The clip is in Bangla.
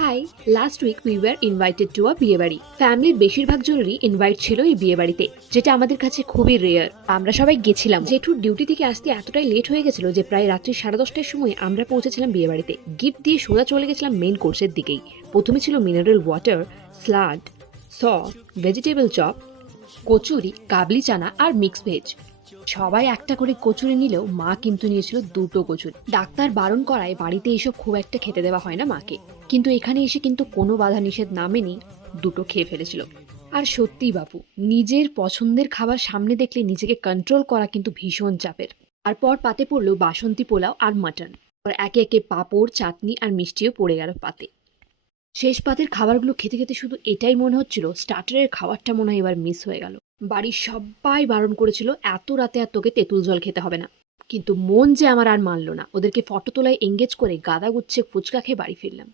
High, last week we were invited to a বিয়ে বাড়ি। ফ্যামিলির বেশিরভাগ জনেরই ইনভাইট ছিল এই বিয়ে বাড়িতে, যেটা আমাদের কাছে খুবই রেয়ার। আমরা সবাই গেছিলাম। জেঠুর ডিউটি থেকে আসতে এতটাই লেট হয়ে গেছিল যে প্রায় রাত্রি 10:30টার সময় আমরা পৌঁছেছিলাম বিয়ে বাড়িতে। গিফট দিয়ে সোজা চলে গেছিলাম মেন কোর্সের দিকেই। প্রথমে ছিল mineral water, salad, sauce, vegetable chop, kachori, কাবলি চানা আর মিক্স ভেজ। সবাই একটা করে কচুরি নিলেও মা কিন্তু নিয়েছিল দুটো কচুরি। ডাক্তার বারণ করায় বাড়িতে এইসব খুব একটা খেতে দেওয়া হয় না মাকে, কিন্তু এখানে এসে কিন্তু কোনো বাধা নিষেধ না মেনেই দুটো খেয়ে ফেলেছিল। আর সত্যিই বাপু, নিজের পছন্দের খাবার সামনে দেখলে নিজেকে কন্ট্রোল করা কিন্তু ভীষণ চাপের। আর পর পাতে পড়লো বাসন্তী পোলাও আর মাটন। আর একে একে পাঁপড়, চাটনি আর মিষ্টিও পড়ে গেল পাতে। শেষ পাতের খাবারগুলো খেতে খেতে শুধু এটাই মনে হচ্ছিল স্টার্টারের খাবারটা মনে হয় এবার মিস হয়ে গেল। বাড়ির সবাই বারণ করেছিল এত রাতে আর তোকে তেঁতুল জল খেতে হবে না, কিন্তু মন যে আমার আর মানলো না। ওদেরকে ফটো তোলায় এঙ্গেজ করে গাদা গুচ্ছে ফুচকা খেয়ে বাড়ি ফিরলাম।